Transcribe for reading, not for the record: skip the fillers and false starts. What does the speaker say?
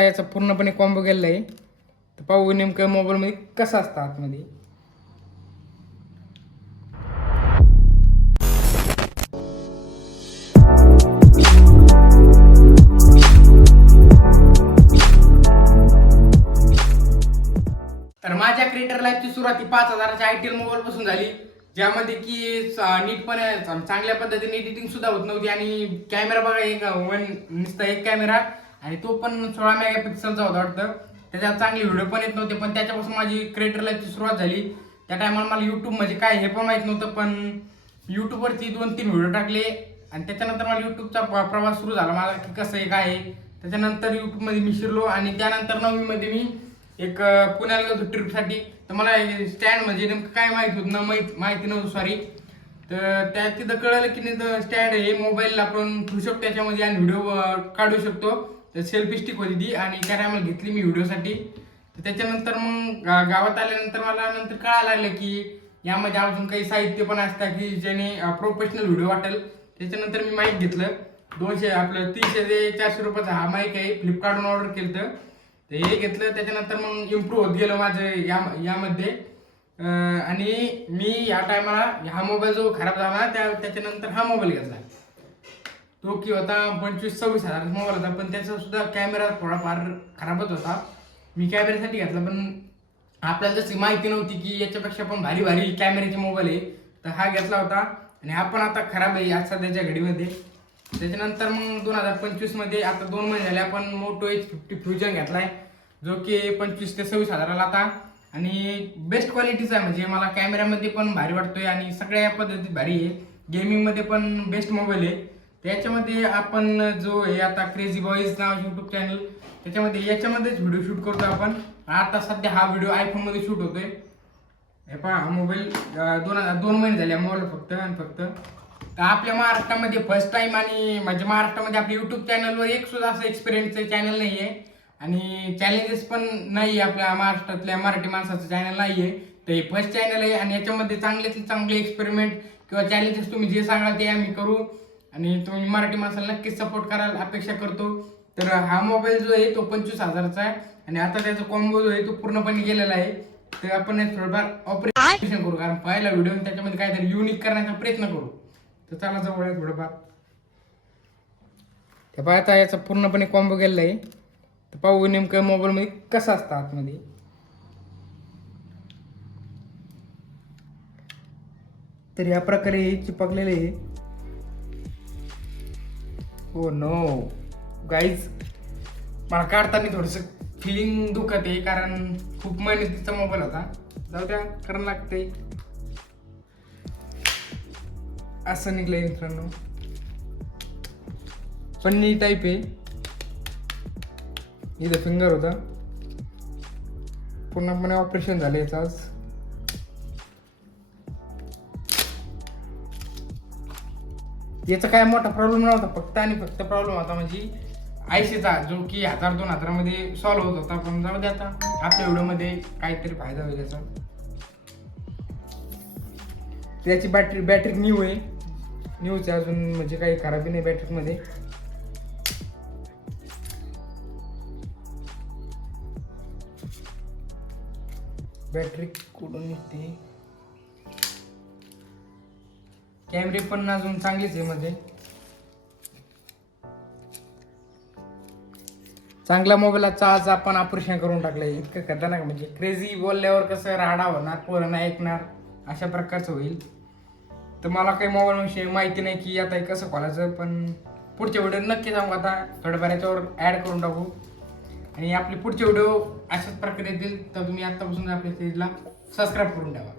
याचा पूर्णपणे कॉम्बो केलेला आहे. तर पाहू नेमकं मोबाईलमध्ये कसं असतं आतमध्ये. तर माझ्या क्रिएटर लाईफची सुरुवात 5,000च्या आयटीएल मोबाईल पासून झाली, ज्यामध्ये की नीटपणे चांगल्या पद्धतीने एडिटिंग सुद्धा होत नव्हती आणि कॅमेरा बघा नुसता एक कॅमेरा आणि तो पण 16 मेगापिक्सलचा होता वाटतं. त्याच्यात चांगले व्हिडिओ पण येत नव्हते, पण त्याच्यापासून माझी क्रिएटर लाईफची सुरुवात झाली. त्या टायमाला मला यूट्यूब म्हणजे काय हे पण माहीत नव्हतं, पण यूट्यूबवरती 2-3 व्हिडिओ टाकले आणि त्याच्यानंतर मला यूट्यूबचा प्रवास सुरू झाला माझा की कसं आहे काय आहे. त्याच्यानंतर यूट्यूबमध्ये मी शिरलो आणि त्यानंतर 9वीमध्ये मी एक पुण्याला गेलो ट्रिपसाठी. तर मला स्टँड म्हणजे नेमकं काय माहिती होतं ना माहिती नव्हतं सॉरी. तर त्या तिथं कळलं की नाही स्टँड हे मोबाईलला आपण ठेवू शकतो त्याच्यामध्ये आणि व्हिडिओ काढू शकतो. तर सेल्फी स्टिक होती ती आणि त्या टायमाला घेतली मी व्हिडिओसाठी. तर त्याच्यानंतर मग गावात आल्यानंतर मला नंतर कळायला लागलं की यामध्ये अजून काही साहित्य पण असतं की ज्याने प्रोफेशनल व्हिडिओ वाटेल. त्याच्यानंतर मी माईक घेतलं 300 ते 400 रुपयाचा हा माईक आहे, फ्लिपकार्टवरून ऑर्डर केलं तर हे घेतलं. त्याच्यानंतर मग इम्प्रूव्ह होत गेलं माझं यामध्ये आणि मी या टायमाला हा मोबाईल जो खराब झाला त्याच्यानंतर हा मोबाईल घेतला. तो की होता 25-26 हजाराचा मोबाईल होता, पण त्याचा सुद्धा कॅमेरा थोडाफार खराबच होता. मी कॅमेऱ्यासाठी घेतला, पण आपल्याला जशी माहिती नव्हती की याच्यापेक्षा पण भारी भारी कॅमेऱ्याचे मोबाईल आहे. तर हा घेतला होता आणि हा पण आता खराब आहे आज सध्याच्या घडीमध्ये. त्याच्यानंतर मग 2025मध्ये आता 2 महिने झाले आपण मोटो H50 फ्युजन घेतलाय, जो की 25 ते 26 हजाराला आता आणि बेस्ट क्वालिटीचा आहे. म्हणजे मला कॅमेऱ्यामध्ये पण भारी वाटतोय आणि सगळ्या पद्धतीत भारी आहे. गेमिंगमध्ये पण बेस्ट मोबाईल आहे. त्याच्यामध्ये आपण जो हे आता क्रेझी बॉईज नाव यूट्यूब चॅनल त्याच्यामध्ये याच्यामध्येच व्हिडिओ शूट करतो आपण. आता सध्या हा व्हिडिओ आयफोनमध्ये शूट होतोय. हे पहा हा मोबाईल 2 महिने झाले मोबाईल फक्त आणि फक्त. तर आपल्या महाराष्ट्रामध्ये फर्स्ट टाइम आणि म्हणजे महाराष्ट्रामध्ये आपल्या यूट्यूब चॅनलवर एक सुद्धा असं एक्सपिरियन्सचं चॅनल नाही आहे आणि चॅलेंजेस पण नाही आहे. आपल्या महाराष्ट्रातल्या मराठी माणसाचं चॅनल नाही आहे. तर हे फर्स्ट चॅनल आहे आणि याच्यामध्ये चांगल्यातले चांगले एक्सपेरिमेंट किंवा चॅलेंजेस तुम्ही जे सांगाल ते आम्ही करू आणि तुम्ही मराठी माणसाला नक्कीच सपोर्ट करायला अपेक्षा करतो. तर हा मोबाईल जो आहे तो 25 हजाराचा आहे आणि आता त्याचा कॉम्बो जो आहे तो पूर्णपणे गेलेला आहे. तर आपण थोडंफार ऑपरेशन करू, कारण पहिला व्हिडिओ त्याच्यामध्ये काहीतरी युनिक करण्याचा प्रयत्न करू. तर चला जवळ आहे थोडंफार. ते पाहता याचा पूर्णपणे कॉम्बो गेलेला आहे. तर पाहू नेमकं मोबाईलमध्ये कसं असतं आतमध्ये. तर या प्रकारे हे चिपकलेले आहे. हो नो गाईज, मला काढताना थोडंसं फिलिंग दुखत आहे कारण खूप मेहनतीचा मोबाईल होता. जाऊ द्या, करायला लागते. असं निघलंय मित्रांनो, पन्नी टाईप आहे. इथं फिंगर होता, पूर्णपणे ऑपरेशन झालं याचं आज. याचा काय मोठा प्रॉब्लेम नव्हता, फक्त आणि फक्त प्रॉब्लेम होता म्हणजे आयसीचा, जो की 1000-2000 मध्ये सॉल्व्ह होत होता. पण जाऊ दे, आता आपल्या व्हिडिओमध्ये काहीतरी फायदा होईल त्याचा. त्याची बॅटरी न्यू आहे, न्यूचे अजून म्हणजे काही खराबी नाही बॅटरीमध्ये. बॅटरी कुठून निघते, कॅमेरे पण अजून चांगलीच आहे मध्ये. चांगला मोबाईलचा आज आपण ऑपरेशन करून टाकलंय. इतकं खतरनाक म्हणजे क्रेझी बोलल्यावर कसं राडा होणार, पोरं नाही ऐकणार, अशा प्रकारचं होईल. तर मला काही मोबाईल विषयी माहिती नाही की आता कसं खोलायचं, पण पुढच्या व्हिडिओ नक्की सांगू. आता थोडंफार याच्यावर ॲड करून टाकू आणि आपले पुढचे व्हिडिओ अशाच प्रकारे येतील. तर तुम्ही आत्तापासून आपल्या पेजला सबस्क्राईब करून ठेवा.